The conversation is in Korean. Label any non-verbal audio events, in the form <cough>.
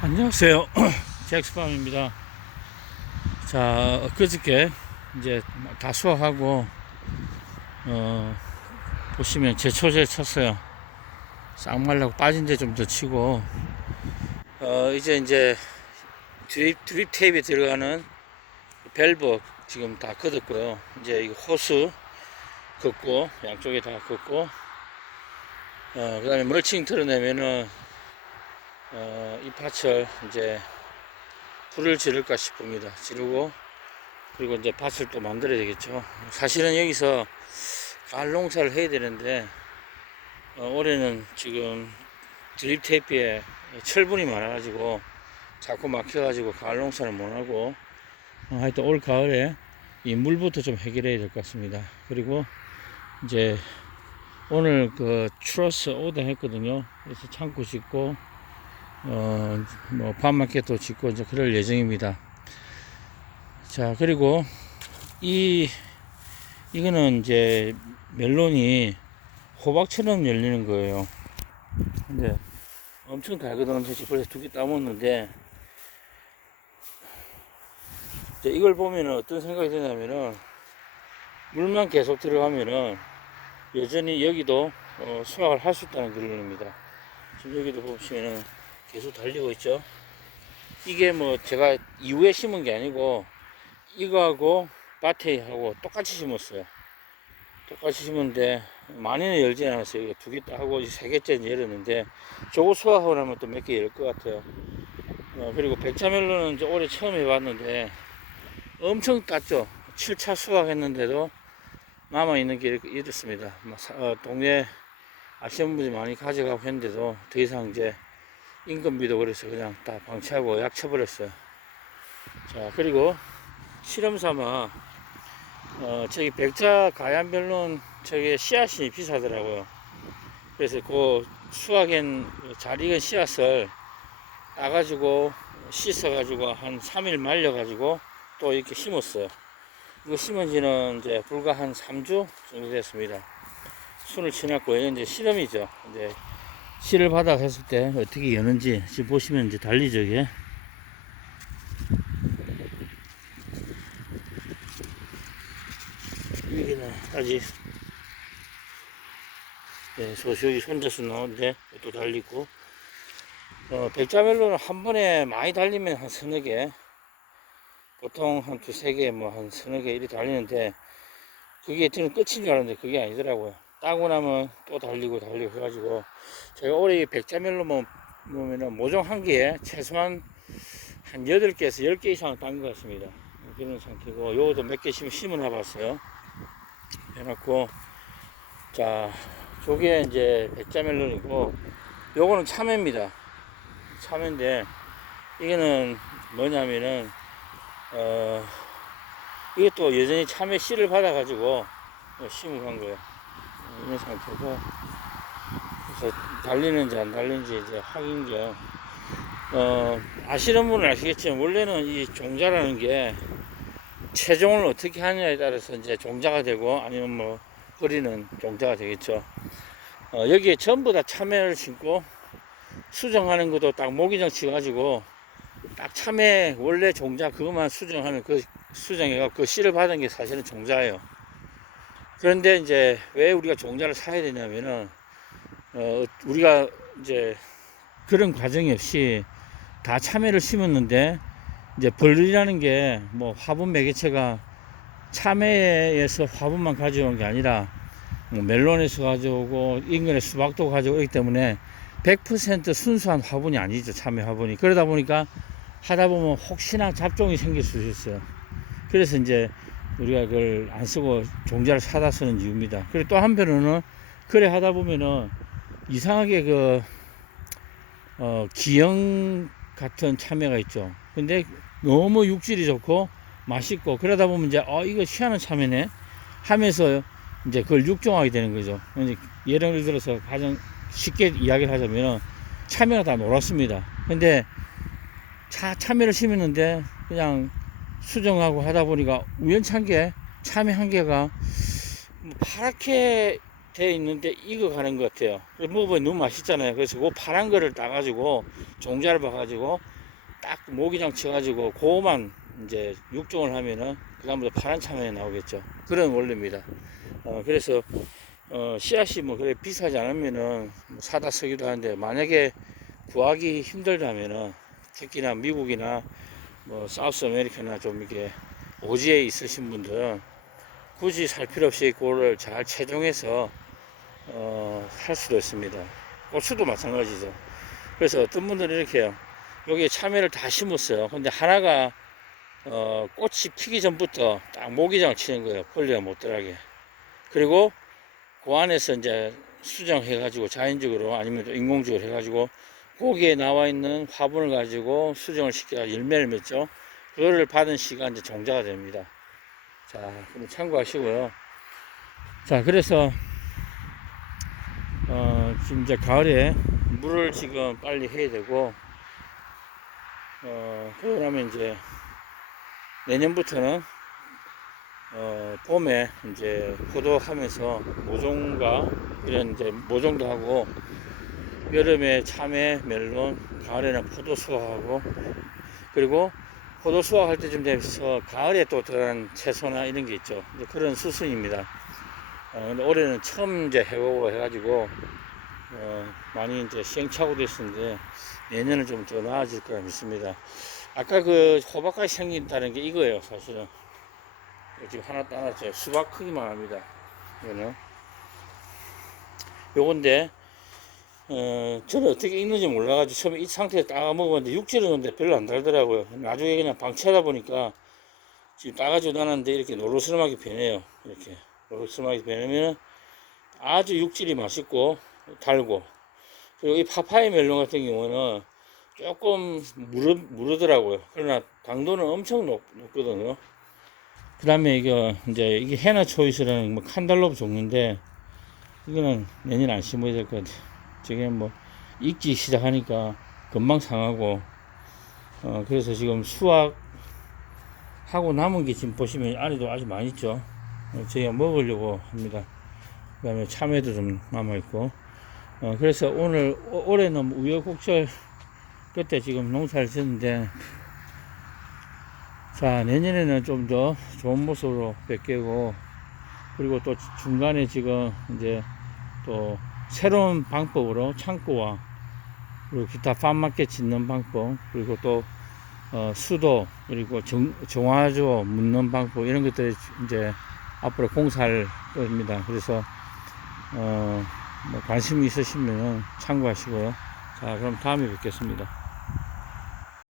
안녕하세요. <clears throat> 잭스팜입니다. 자, 엊그저께 이제 다 수확하고, 어, 보시면 제초제 쳤어요. 싹 말라고 빠진 데 좀 더 치고, 어, 이제 이제 드립, 드립 테이프에 들어가는 밸브 지금 다 걷었고요. 이제 이 호스 걷고, 양쪽에 다 걷고, 어, 그 다음에 멀칭 털어내면은 어, 이 밭을 이제 불을 지를까 싶습니다. 지르고 그리고 이제 밭을 또 만들어야 되겠죠. 사실은 여기서 가을 농사를 해야 되는데 어, 올해는 지금 드립 테이프에 철분이 많아가지고 자꾸 막혀가지고 가을 농사를 못하고 어, 하여튼 올 가을에 이 물부터 좀 해결해야 될 것 같습니다. 그리고 이제 오늘 그 추러스 오더 했거든요. 그래서 창고 짓고 어, 뭐, 밤마켓도 짓고 이제 그럴 예정입니다. 자, 그리고 이, 이거는 이제 멜론이 호박처럼 열리는 거예요. 근데 엄청 달거든요. 사실 벌써 두 개 따먹었는데, 이걸 보면은 어떤 생각이 드냐면은, 물만 계속 들어가면은, 여전히 여기도 어, 수확을 할 수 있다는 결론입니다. 지금 여기도 보시면은, 계속 달리고 있죠. 이게 뭐 제가 이후에 심은 게 아니고 이거하고 바테하고 똑같이 심었어요. 똑같이 심었는데 많이는 열지 않았어요. 두 개 하고 세 개째 열었는데 저거 수확하고 나면 또 몇 개 열 것 같아요. 어, 그리고 백자멜론은 이제 올해 처음 해봤는데 엄청 땄죠. 7차 수확했는데도 남아있는 게 이렇게 이렇습니다. 막 사- 어, 동네 아시는 분들이 많이 가져가고 했는데도 더 이상 이제 인건비도 그래서 그냥 다 방치하고 약 쳐버렸어요. 자, 그리고 실험 삼아, 어, 저기 백자 가얀별론 저게 씨앗이 비싸더라고요. 그래서 그 수확한 잘 익은 씨앗을 따가지고 씻어가지고 한 3일 말려가지고 또 이렇게 심었어요. 이거 심은 지는 이제 불과 한 3주 정도 됐습니다. 순을 치놨고요. 이제 실험이죠. 이제 씨를 받아 했을 때 어떻게 여는지 지금 보시면 이제 달리죠 이게. 여기는 아직 네, 소시오기 손자수 나오는데 또 달리고. 어, 백자멜로는 한 번에 많이 달리면 한 서너 개. 보통 한 두세 개 뭐 한 서너 개 이렇게 달리는데 그게 저는 끝인 줄 알았는데 그게 아니더라고요 따고 나면 또 달리고 달리고 해가지고 제가 올해 백자멜로 뭐, 보면은 모종 한 개에 최소한 한 8개에서 10개 이상 딴 것 같습니다. 그런 상태고, 요것도 몇개 심어 놔봤어요. 해놓고, 자, 저게 이제 백자멜론이고, 요거는 참외입니다. 참외인데, 이거는 뭐냐면은, 어, 이게 또 여전히 참외 씨를 받아가지고 심어 간 거예요. 이런 상태고, 그래서 달리는지 안 달리는지 이제 확인겨. 어, 아시는 분은 아시겠지만, 원래는 이 종자라는 게 체종을 어떻게 하느냐에 따라서 이제 종자가 되고, 아니면 뭐, 허리는 종자가 되겠죠. 어, 여기에 전부 다 참외를 심고, 수정하는 것도 딱 모기장 치가지고, 딱 참외 원래 종자 그것만 수정하면 그 수정해가 그 씨를 받은 게 사실은 종자예요. 그런데 이제 왜 우리가 종자를 사야 되냐면은, 어, 우리가 이제 그런 과정이 없이 다 참외를 심었는데 이제 벌이라는 게 뭐 화분 매개체가 참외에서 화분만 가져온 게 아니라 뭐 멜론에서 가져오고 인근의 수박도 가져오기 때문에 100% 순수한 화분이 아니죠 참외 화분이. 그러다 보니까 하다 보면 혹시나 잡종이 생길 수 있어요. 그래서 이제 우리가 그걸 안 쓰고 종자를 사다 쓰는 이유입니다 그리고 또 한편으로는 그래 하다 보면은 이상하게 그, 어, 기형 같은 참외가 있죠. 근데 너무 육질이 좋고 맛있고 그러다 보면 이제, 어, 이거 희한한 참외네 하면서 이제 그걸 육종하게 되는 거죠. 이제 예를 들어서 가장 쉽게 이야기를 하자면 참외가 다 놀았습니다. 근데 차, 참외를 심었는데 그냥 수정하고 하다 보니까 우연찮게 참외 한 개가 뭐 파랗게 돼 있는데 익어가는 것 같아요. 먹어보니 너무 맛있잖아요. 그래서 그 파란 거를 따가지고 종자를 봐가지고 딱 모기장 쳐가지고 그거만 이제 육종을 하면은 그다음부터 파란 참외 나오겠죠. 그런 원리입니다. 어, 그래서 어, 씨앗이 뭐 그래 비싸지 않으면은 뭐 사다 쓰기도 하는데 만약에 구하기 힘들다면은 특히나 미국이나 뭐 사우스 아메리카나 좀 이게 오지에 있으신 분들은 굳이 살 필요 없이 그거를 잘 채종해서 어, 할 수도 있습니다. 고추도 마찬가지죠. 그래서 어떤 분들은 이렇게. 여기에 참외를 다 심었어요. 근데 하나가 어, 꽃이 피기 전부터 딱 모기장을 치는 거예요. 벌레가 못 들어가게. 그리고 그 안에서 이제 수정해가지고 자연적으로 아니면 또 인공적으로 해가지고 거기에 나와 있는 화분을 가지고 수정을 시켜 열매를 맺죠. 그거를 받은 시간 이제 종자가 됩니다. 자, 그럼 참고하시고요. 자, 그래서 어, 지금 이제 가을에 물을 지금 빨리 해야 되고 어, 그러면 이제 내년부터는 어, 봄에 이제 포도하면서 모종과 이런 이제 모종도 하고 여름에 참외, 멜론, 가을에는 포도 수확하고 그리고 포도 수확할 때쯤 되면서 가을에 또 들어간 채소나 이런 게 있죠. 그런 수순입니다. 어, 근데 올해는 처음 이제 해보고 해가지고 어, 많이 이제 시행착오 됐었는데 내년은 좀 더 나아질 거라 믿습니다. 아까 그 호박까지 생긴다는 게 이거예요, 사실은. 지금 하나 따놨죠. 수박 크기만 합니다. 이거는. 요건데, 어, 저는 어떻게 익는지 몰라가지고 처음에 이 상태에 따가 먹었는데 육질은 근데 별로 안 달더라고요. 나중에 그냥 방치하다 보니까 지금 따가지고 나눴는데 이렇게 노릇스름하게 변해요. 이렇게 노릇스름하게 변하면 아주 육질이 맛있고 달고 그리고 이 파파이 멜론 같은 경우는 조금 무르, 무르더라고요. 그러나 당도는 엄청 높, 높거든요. 그 다음에 이거 이제 이게 헤나 초이스라는 뭐 칸달로브 종류인데 이거는 내년 안 심어야 될 것 같아요. 지금 뭐 익기 시작하니까 금방 상하고 어 그래서 지금 수확 하고 남은 게 지금 보시면 안에도 아주 많이 있죠. 어, 저희가 먹으려고 합니다. 그 다음에 참외도 좀 남아 있고 어 그래서 오늘 오- 올해는 우여곡절 그때 지금 농사를 짓는데 자 내년에는 좀 더 좋은 모습으로 뵙게고 그리고 또 중간에 지금 이제 또 새로운 방법으로 창고와 그리고 기타 팜마켓 짓는 방법 그리고 또 어, 수도 그리고 정, 정화조 묻는 방법 이런 것들이 이제 앞으로 공사할 겁니다. 그래서 어, 뭐 관심 있으시면 참고하시고요. 자 그럼 다음에 뵙겠습니다.